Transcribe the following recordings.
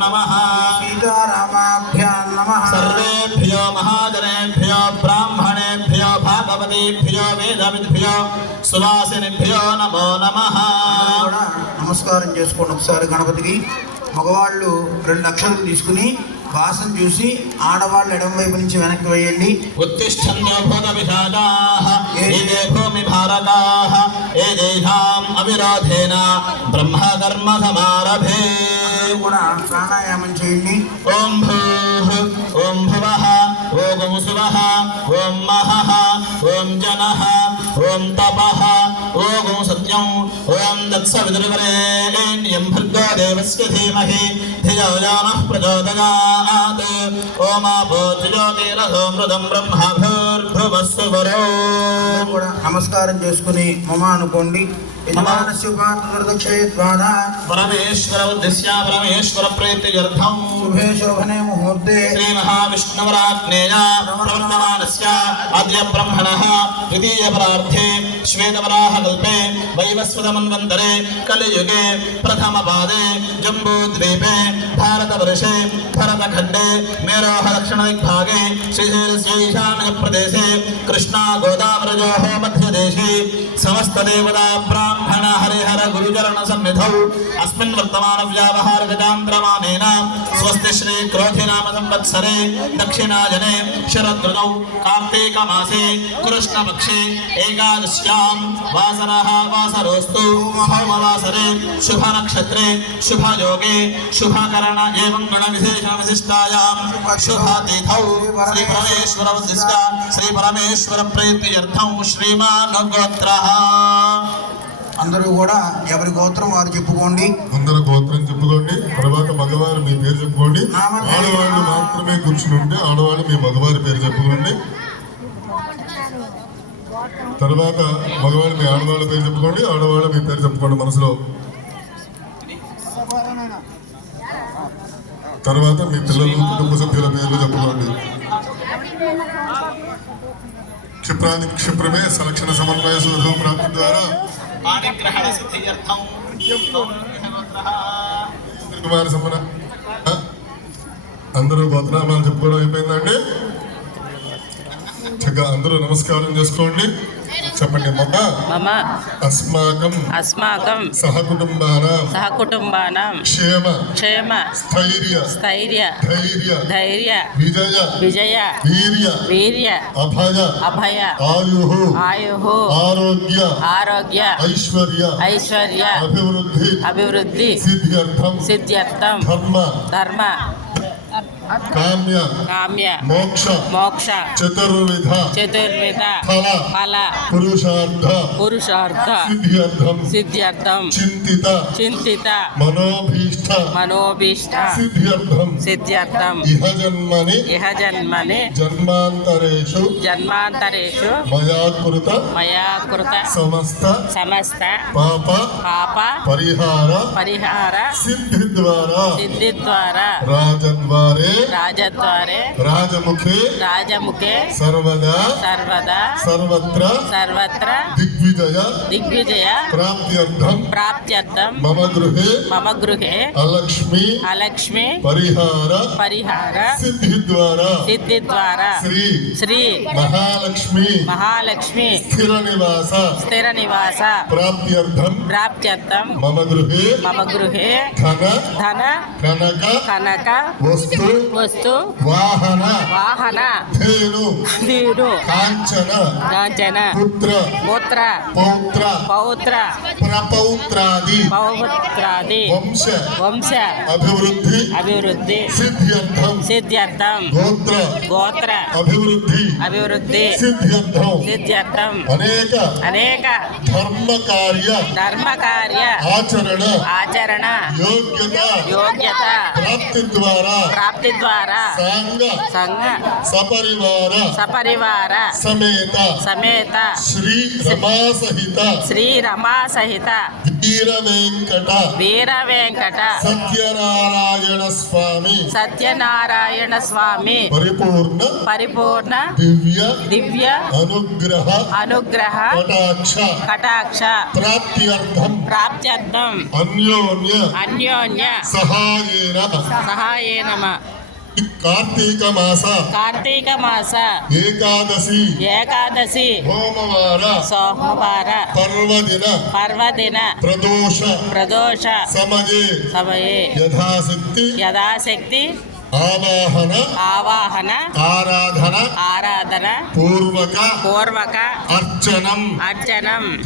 नमः सीतारामाभ्यां नमः सर्वेभ्यो महाजनेभ्यो ब्राह्मणेभ्यो भागवतेभ्यो वेदविद्भ्यो सुवासिनेभ्यो नमो नमः నమస్కారం చేసుకోండి ఒకసారి గణపతికి. మగవాళ్ళు 2 అక్షరాలు తీసుకుని వాసన చూసి ఆడవాళ్ళు ఎడమ వైపు నుంచి వెనక్కి వేయండి. ఉత్తిష్టన్యో భూతపిశాచాః ఏ భూమి భారతాః ఏ దేశాం అవిరోధేన బ్రహ్మకర్మ సమారభే. కూడా ప్రాణాయామం చేయండి. ఓం భూః ఓం భువః ఓం సువః ఓం మహః ఓం జనః ఓం తపః ఓం సత్యం ఓం తత్సవితుర్వరేణ్యం భర్గో దేవస్య ధీమహి ధియో యో నః ప్రచోదయాత్. ఓమాపో జ్యోతిరసోమృతం బ్రహ్మ భూర్భువస్సువరో. కూడా నమస్కారం చేసుకుని మమ అనుకోండి. యజమానస్య ఉపాత్మదక్షే ద్వారా పరమేశ్వర ఉద్దేశ్య పరమేశ్వర ప్రీత్యర్థం శుభే శోభనే ముహూర్తే శ్రీ మహావిష్ణువరాజ్ఞేయ ప్రవర్తమానస్య అద్య బ్రహ్మణః ద్వితీయ పరార్థే శ్వేతవరాహ కల్పే వైవస్వత మన్వంతరే కలియుగే ప్రథమ పాదే జంబూద్వీపే భారతవర్షే భరతఖండే మేరోహ దక్షిణ దిగ్భాగే శ్రీశైలస్య ఈశాన్య ప్రదేశే కృష్ణా గోదావరయోః మధ్యదేశే సమస్త దేవతా బ్రాహ్మణ హరిహర గురుచరణ సన్నిధౌ అస్మిన్ వర్తమాన వ్యావహారిక చాంద్రమానేన స్వస్తి శ్రీ క్రోధినామ సంవత్సరే దక్షిణాయనే శరదృతౌ కార్తీక మాసే కృష్ణపక్షే ఏకాదశ్యాం వాసరః వాసరోస్తు భౌమవాసరే శుభ నక్షత్రే శుభయోగే శుభకరణ ఏవం గుణ విశేష విశిష్టాయాం శుభతిథౌ శ్రీ పరమేశ్వర ఉద్దిష్ట శ్రీ పరమేశ్వర ప్రీత్యర్థం శ్రీమాన్ గోత్రః. అందరూ కూడా ఎవరి గోత్రం వారు చెప్పుకోండి. అందరూ గోత్రం చెప్పుకోండి. తర్వాత మగవారు మీ పేరు చెప్పుకోండి. ఆడవాళ్ళు మాత్రమే కూర్చుని ఉంటే ఆడవాళ్ళు మీ మగవారి పేరు చెప్పుకోండి. తర్వాత మగవాళ్ళు మీ ఆడవాళ్ళ పేరు చెప్పుకోండి. ఆడవాళ్ళు మీ పేరు చెప్పుకోండి మనసులో. తర్వాత మీ పిల్లలు కుటుంబ సభ్యుల పేర్లు చెప్పుకోండి. క్షిప్రాది క్షిప్రమే సలక్షణ సమన్వయ సుధు ప్రాప్తి ద్వారా పాణిగ్రహణ సిద్ధ్యర్థం కుమార సంపన్న. అందరూ గోత్రనామాలు చెప్పుకోవడం అయిపోయిందండి. చక్కగా అందరూ నమస్కారం చేసుకోండి. చెప్పండి. మమ అస్మాకం సహకుటుంబానాం క్షేమ స్థైర్య ధైర్య విజయ వీర్య అభయ ఆయు ఆరోగ్య ఐశ్వర్య అభివృద్ధి సిద్ధ్యర్థం ధర్మ కామ్య మోక్ష చతుర్విధ ఫల పురుషార్థ సిద్ధ్యర్థం చింతిత మనోభీష్ట సిద్ధ్యర్థం ఇహ జన్మని జన్మాంతరేషు మయా కృత సమస్త పాప పరిహార సిద్ధి ద్వారా రాజద్వారే రాజముఖే సర్వదా సర్వత్ర దిగ్విజయ ప్రాప్త్యర్థం మమ గృహే అలక్ష్మి పరిహార సిద్ధి ద్వారా శ్రీ మహాలక్ష్మి స్థిర నివాస ప్రాప్త్యర్థం మమ గృహే ధన కనక వస్తు వాహన ధేను కాంచన పుత్ర పౌత్ర ప్రపౌత్రాది వంశ అభివృద్ధి సిద్ధ్యర్థం గోత్ర అభివృద్ధి సిద్ధ్యర్థం అనేక ధర్మ కార్య ఆచరణ యోగ్యత ప్రాప్తి ద్వారా సంఘ సపరివార సమేత శ్రీ రమా సహిత వీర వెంకట సత్యనారాయణ స్వామి స్వామి సత్యనారాయణ స్వామి పరిపూర్ణ దివ్య అనుగ్రహ కటాక్ష ప్రాప్త్యర్థం అన్యోన్య సహాయేన కార్తీక మాస ఏకాదశి సోమవార పర్వదిన ప్రదోష సమయే యథాశక్తి ఆవాహన ఆరాధన పూర్వక అర్చనం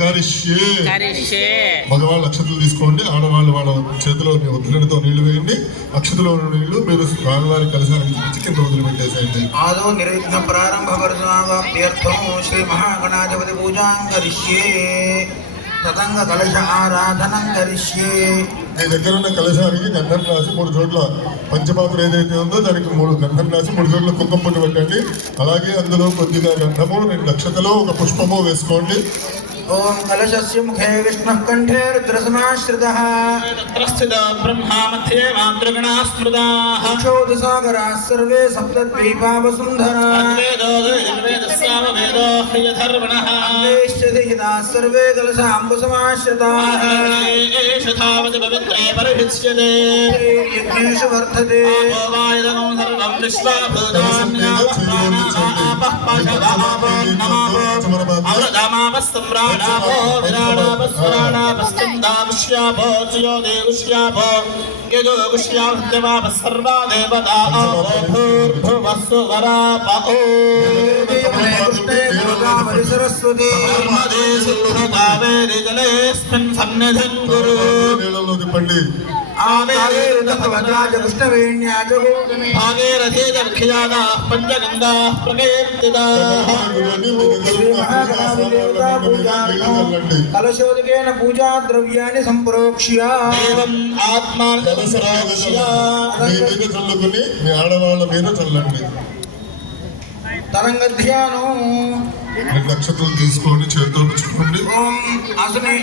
కరిష్యే. మగవాళ్ళు అక్షతలు తీసుకోండి, ఆడవాళ్ళు వాళ్ళ చేతిలో ఉద్దులతో నీళ్లు వేయండి. అక్షతలో నీళ్లు మీరు స్వామివారి కలశానికి ఇచ్చి కింద వదిలిపెట్టేసేయండి. ఆదో నిర్విఘ్న ప్రారంభ వర్జనావాప్త్యర్థం శ్రీ మహాగణాధిపతి పూజాం కరిష్యే. తదంగ కలశ ఆరాధనం కరిష్యే. మీ దగ్గర ఉన్న కలశానికి గంధం రాసి 3 చోట్ల పంచపాత్ర ఏదైతే ఉందో దానికి 3 గంధం రాసి 3 చోట్ల కుంకుమ పుట్టు పెట్టండి. అలాగే అందులో కొద్దిగా గంధము 2 అక్షతలు 1 పుష్పము వేసుకోండి. ఓం కలశస్య ముఖే విష్ణుః కంఠే రుద్రసమాశ్రితః తత్రస్థితో బ్రహ్మా మధ్యే మాతృగణా స్మృతాః అక్షోదసాగరాः సర్వే సప్తద్వీపా వసుంధరాः వేదస్సామవేదో హ్యధర్వణః వేశ్యధిహితాः సర్వే కలశాంబుసమాశ్రితాः ఏషు తావత్ పవిత్రే పరిహిష్యతే యజ్ఞేషు వర్ధతే వాయుదగం సర్వం విశ్వాభూతాన్యాపః ప్రాణాపః నాభో విరాడాపస్వరాడాపస్కందాపుష్యాభో చుయోదేగుష్యాభో యజోగుష్యాభ్యవాపः సర్వా దేవతా భూర్భువస్సు వరాపో సరస్వతి నర్మదే సింధు కావేరీ జలేస్మిన్ సన్నిధిం కురు. నీళ్ళలో తిప్పండి. భాగీరథీ దక్షియాదాః పంచగంగాః ప్రకీర్తితాః కలశోదకేన పూజా ద్రవ్యాన్ని సంప్రోక్ష్య ఏవం ఆత్మానం మీ మీద చల్లుకుని మీ ఆడవాళ్ళ మీద చల్లండి. తరంగ ధ్యానం 2 అక్షతలు తీసుకోండి, చేతితో పుచ్చుకోండి. ఓం అసుని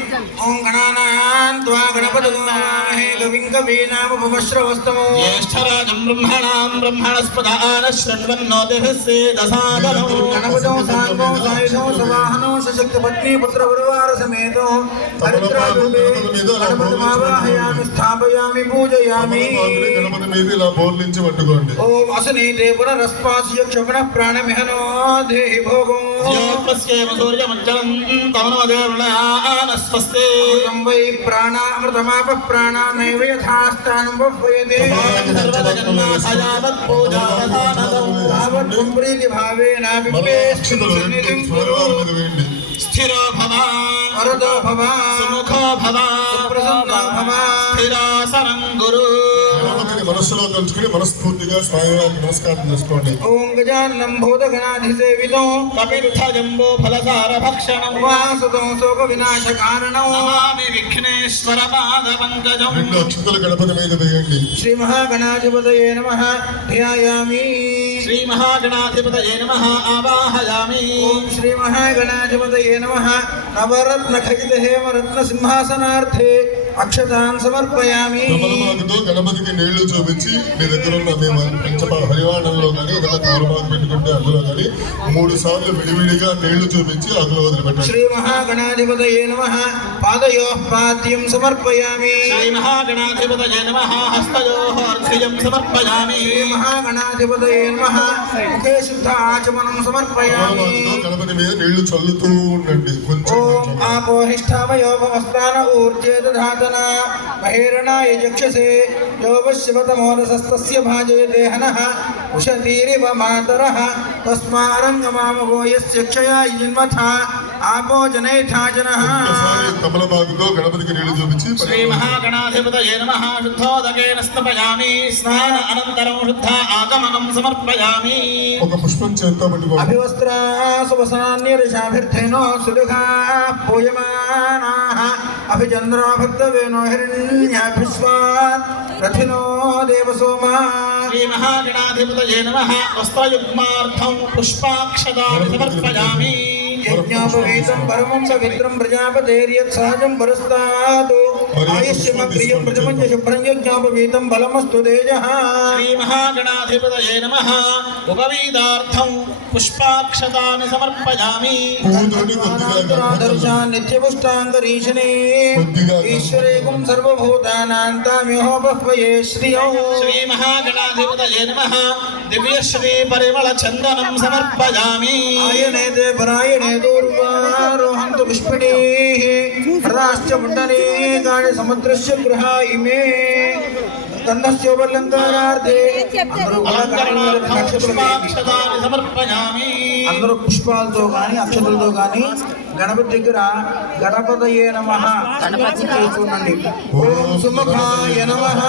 ఓం గణానాం త్వా గణపతిం నమామహే కవిం కవీనాముపమశ్రవస్తమో జ్యేష్ఠరాజం బ్రహ్మణాం బ్రహ్మణస్పదాన శృణ్వన్నోతిభిస్సేదసాదనం గణపతిం సాంగో సాయుధం సవాహనం సశక్త పత్ని పుత్ర పరివార సమేతో హరిద్రారూపే గణపతిమావాహయామి స్థాపయామి పూజయామి. గణపతి మీద ఇలా బోర్లించి పట్టుకోండి. ఓం అసుని తే పునరస్పాస్య క్షమణ ప్రాణమిహనో దేహి భోగం జ్యోత్స్యేమ సూర్యమంచలం తమనోదేవృణానస్వస్తే అమృతం వై ప్రాణామృతమాప ప్రాణానైవ యథాస్థానం వహ్వయతే సర్వజన్మాసయావత్పూజావధానదం తావత్వం ప్రీతి భావేన బింబే సన్నిధిం కురు. స్థిరో భవ వరదో భవ సుముఖో భవ ప్రసన్నో భవ స్థిరాసనం గురు. గణపతిని మనస్సులో తలుచుకుని మనస్ఫూర్తిగా స్వామివారికి నమస్కారం చేసుకోండి. ఓం గజాననం భూతగణాధిసేవితం కపిత్థ జంబో ఫలసార భక్షణం వాసుతం శోక వినాశ కారణం నమామి విఘ్నేశ్వర పాద పంకజం. 2 అక్షతలు గణపతి మీద వేయండి. శ్రీ మహాగణాధిపతయే నమః ధ్యాయామి. శ్రీ మహాగణాధిపతయే నమః ఆవాహయామి. ఓం శ్రీ మహాగణాధిపతయే నమః నవరత్న ఖచిత హేమరత్న సింహాసనార్థే అక్షతాన్ సమర్పయామి. కమలమాకుతో గణపతికి నీళ్లు చూపించి మీ దగ్గర ఉన్న మేము హరివాణంలో కానీ ఏదైనా తమలపాకు పెట్టుకుంటే అందులో కానీ 3 సార్లు విడివిడిగా నీళ్లు చూపించి అందులో వదిలిపెట్టండి. శ్రీ మహాగణాధిపతయే నమః పాదయోః పాద్యం సమర్పయామి. శ్రీ మహాగణాధిపతయే నమః హస్తయోః అర్ఘ్యం సమర్పయామి. శ్రీ మహాగణాధిపతయే నమః ముఖే శుద్ధ ఆచమనం సమర్పయామి. కమలమాకుతో గణపతి మీద నీళ్లు చల్లుతూ ఉండండి. కొంచెం ఓం ఆపోహిష్టామయోపమస్నాన ఊర్జే దధాతన మహేరణాయ చక్షసే యోగశివతమోదసస్తస్య భాజయతే హనః ఉషతీరివ మాతరః తస్మారంగమామగో యస్య క్షయాయ జన్మథ ఆపో జనైథాజనః. ఒక్కసారి కమలమాకుతో గణపతికి నీళ్లు చూపించి శ్రీ మహాగణాధిపతయే నమః శుద్ధోదకేన స్నాపయామి. స్నాన అనంతరం శుద్ధ ఆగమనం సమర్పయామి. 1 పుష్పం చేత్తో పట్టుకోండి. అభివస్త్రా సువసనాన్యర్షాభిర్థేనో సులుఘా పూయమానాః అభిచంద్రా భక్తవేనో హిరణ్యాభిస్వాత్ రథినో దేవసోమా. శ్రీ మహాగణాధిపతయే నమః వస్త్రయుగ్మార్థం పుష్పాక్షతాని సమర్పయామి. యజ్ఞోపవీతం పరమం పవిత్రం ప్రజాపతేర్యత్ సహజం పరస్తాత్ ఆయుష్యమ ప్రియం ప్రజమంజ శుభ్రం యజ్ఞాపవీతం బలమస్తు తేజః. శ్రీ మహాగణాధిపతయే నమః. ఉపవీదార్థం పుష్పాక్షతాని సమర్పయామి. పూతోటి కొద్దిగా ఆదర్శాన్ నిత్యపుష్టాంగరీషణే ఈశ్వరేకం సర్వభూతానాం తామ్యహోపహ్వయే శ్రియౌ. శ్రీ మహాగణాధిపతయే నమః. దివ్యశ్రీ పరిమళ చందనం సమర్పయామి. ఆయనేతే పరాయణే దూర్వారోహంతు పుష్పిణీః హృదాశ్చ పుండరీకాణి సముద్రస్య గృహాయ మే. గంధస్యోపలంకారార్థే అందరూ కూడా అలంకరణార్థం నక్షత్రాలు పుష్పాక్షతాని సమర్పయామి. అందరూ పుష్పాలతో కానీ అక్షతలతో కానీ గణపతి దగ్గర గణపతయే నమః చేస్తుండండి. ఓం సుముఖాయ నమః.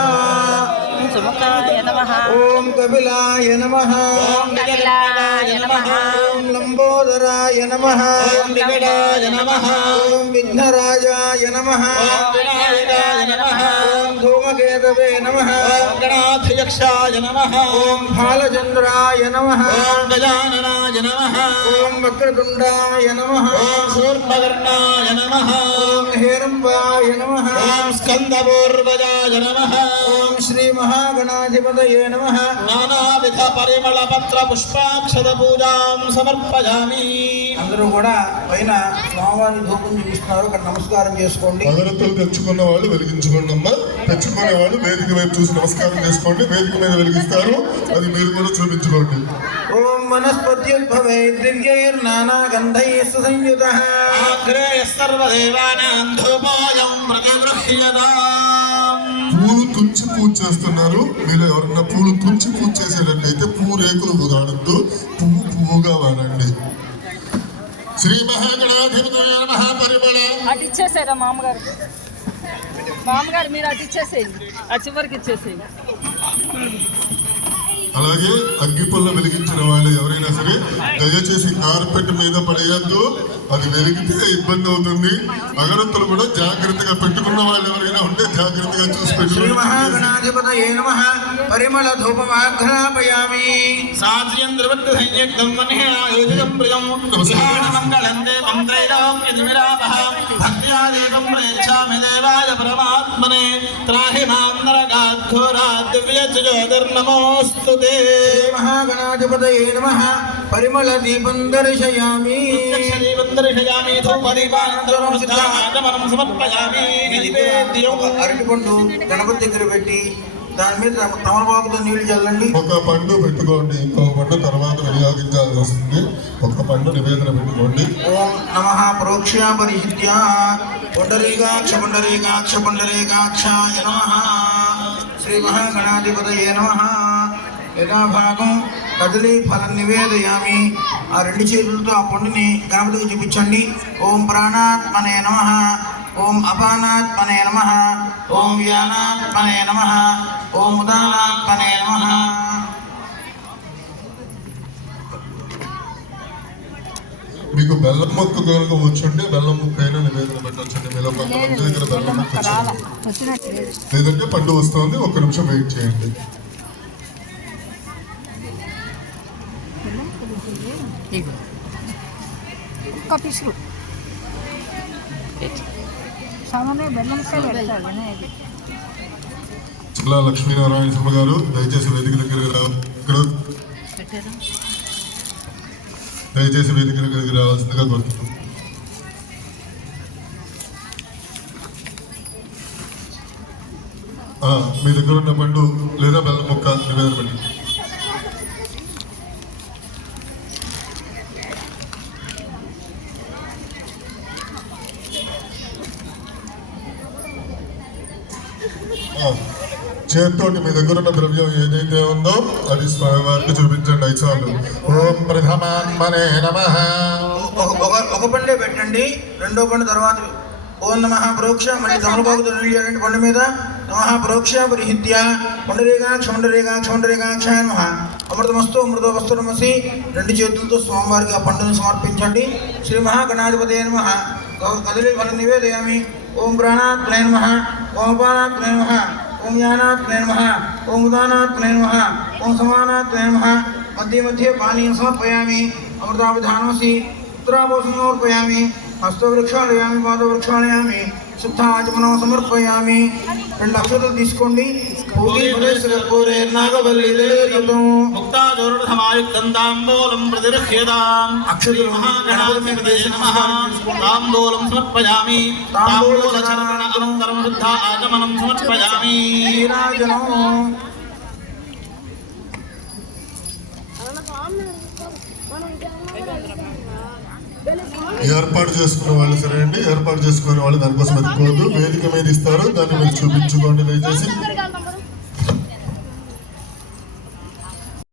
సుముఖాయ నమః. ఓం కపిలాయ నమః. ఓం కపిలాయ నమః. ఓం లంబోదరాయ నమః. ఓం వికటాయ నమః. ఓం విఘ్నరాజాయ నమః. ఓం వినాయకాయ నమః. ఓం ధూమకేతవే నమః. ఓం గణాధ్యక్షాయ నమః. ఓం బాలచంద్రాయ నమః. ఓం గజాననాయ నమః. ఓం వక్రతుండాయ నమః. ఓం శూర్పకర్ణాయ నమః. ఓం హేరంబాయ నమః. ఓం స్కందపూర్వజాయ నమః. ఓం శ్రీ మహాగణాధిపతయే నమః. నానావిధ పరిమళ పత్ర పుష్పాక్షత పూజాం సమర్పయామి. అందరూ కూడా పైన స్వామివారి ధూపం చూపిస్తున్నారు. అక్కడ నమస్కారం చేసుకోండి. అగరత్తులు తెచ్చుకున్న వాళ్ళు వెలిగించుకోండి అమ్మా. తెచ్చుకునే వాళ్ళు వేదిక వైపు చూసి నమస్కారం చేసుకోండి. వేదిక మీద వెలిగిస్తారు, అది మీరు కూడా చూపించుకోండి. ఓం వనస్పత్యుద్భవే దివ్యైర్నానా గంధైః సంయుతః. అగ్రే సర్వదేవానాం ధూపోయం ప్రతిగృహ్యతాం. పూలు తుంచి పూజ చేస్తున్నారు. మీరు ఎవరన్నా పూలు తుంచి పూజ చేసేటట్టయితే పువ్వు రేకులు వాడద్దు, పువ్వుగా వాడండి. శ్రీ మహాగణాధిపతయే నమః. పరిమళ అటు ఇచ్చేసారా మామగారు? మామగారు మీరు అటు ఇచ్చేసేయండి, ఆ చివరికి ఇచ్చేసేయండి. అలాగే అగ్గిపుల్ల వెలిగించిన వాళ్ళు ఎవరైనా సరే దయచేసి కార్పెట్ మీద పడేయద్దు, అది వెలిగితే ఇబ్బంది అవుతుంది. అగరత్తులు కూడా జాగ్రత్తగా పెట్టుకున్న వాళ్ళు ఎవరైనా ఉంటే జాగ్రత్తగా చూసి శ్రీ పెట్టుకోండి. మహాగణాధిపతయే నమః. పరిమళ ధూపమాఘ్రాపయామి. సాధ్యంద్రవత్ సంయుక్తం వన్హేనాయోజితం ప్రియం విహారమంగళం దేవం త్రైలోక్యతిమిరాపః. భక్త్యా దేవం ప్రయచ్ఛామి దేవాయ పరమాత్మనే. త్రాహి మాం నరకాత్ ఘోరాత్ దివ్యజ్యోతిర్నమోऽస్తు తే. శ్రీ మహాగణాధిపతయే నమః. పరిమళ దీపం దర్శయామి. దర్శయామి ధూపదీపానంతరం సిద్ధాగమనం సమర్పయామి. నైవేద్యం అరటిపండు గణపతి దగ్గర పెట్టి దాని మీద తమలపాకుతో నీళ్లు చల్లండి. ఒక పండు పెట్టుకోండి, ఇంకొక పండు తర్వాత వినియోగించాల్సి వస్తుంది. ఒక పండు నివేదన పెట్టుకోండి. ఓం నమః ప్రోక్ష్యా పరిహిత్య పుండరీకాక్ష పుండరీకాక్ష పుండరీకాక్షాయ నమః. శ్రీ మహాగణాధిపతయే నమః. యథాభాగం కదలీ ఫలం నివేదయామి. ఆ రెండు చేతులతో ఆ పండుని గణపతికి చూపించండి. ఓం ప్రాణాత్మనే నమః. ఓం అపానాత్మనే నమః. ఓం వ్యానాత్మనే నమః. ఓం ఉదానాత్మనే నమః. మీకు బెల్లం ముక్క కనుక వచ్చుంటే బెల్లం ముక్క అయినా నివేదన పెట్టొచ్చండి. మీలో కొంతమంది దగ్గర బెల్లం ముక్క వచ్చింది, లేదంటే పండు వస్తుంది. ఒక్క నిమిషం వెయిట్ చేయండి. ఒక్క పిసులు సామాన్య బెల్లంకాయ పెడతారు వినాయకుడు. జిల్లా లక్ష్మీనారాయణ శర్మ గారు దయచేసి వేదిక దగ్గరికి దయచేసి వేదిక దగ్గరికి రావాల్సిందిగా కోరుతున్నాం. మీ దగ్గర ఉన్న పండు లేదా బెల్లం ముక్క నివేదన పెట్టండి. చేత్తోటి మీ దగ్గర ఉన్న ద్రవ్యం ఏదైతే ఉందో అది స్వామివారికి చూపించండి. 5 సార్లు ఓం ప్రథమాత్మనే నమః. ఒక పండే పెట్టండి. రెండో పండు తర్వాత ఓం నమః ప్రోక్ష మళ్ళీ తమలపాకుతో నీళ్ళు పండు మీద నమః ప్రోక్ష పరిహిత్య పుండరీకాక్ష పుండరీకాక్ష పుండరీకాక్ష నమః. అమృతమస్తు అమృతోపస్తు నమసి. రెండు చేతులతో స్వామివారికి ఆ పండును సమర్పించండి. శ్రీ మహాగణాధిపతయే నమః. కదలి ఫలం నివేదయామి. ఓం ప్రాణాత్మనే నమః. ఓం అపానాత్మనే నమః. ఓం యానాత్మనే నమః. ఓం ఉదానాత్మనే నమః. ఓం సమానాత్మనే నమః. మధ్య మధ్య పానీయం సమర్పయామి. అమృతాభిధానమసి. ఉత్తరాపోషణమర్పయామి. హస్తవృక్షాళయామి. పాదవృక్షాళయామి. శుద్ధాచమనం సమర్పయామి. 2 అక్షతలు తీసుకోండి. పూలి కర్పూరే నాగవల్లి దళితం ముక్తాజోరుఢమాయుక్తం తాంబూలం ప్రతిగృహ్యతాం. అక్షతలు మహాగణాధిపతయే నమః. తాంబూలం సమర్పయామి. తాంబూలచరణ అనంతరం శుద్ధ ఆచమనం సమర్పయామి. నీరాజనం. ఏర్పాటు చేసుకున్న వాళ్ళు సరే అండి, ఏర్పాటు చేసుకునే వాళ్ళు దానికోసం ఎత్తుకోవద్దు. వేదిక మీద ఇస్తారు, దాన్ని మీరు చూపించుకోండి దయచేసి.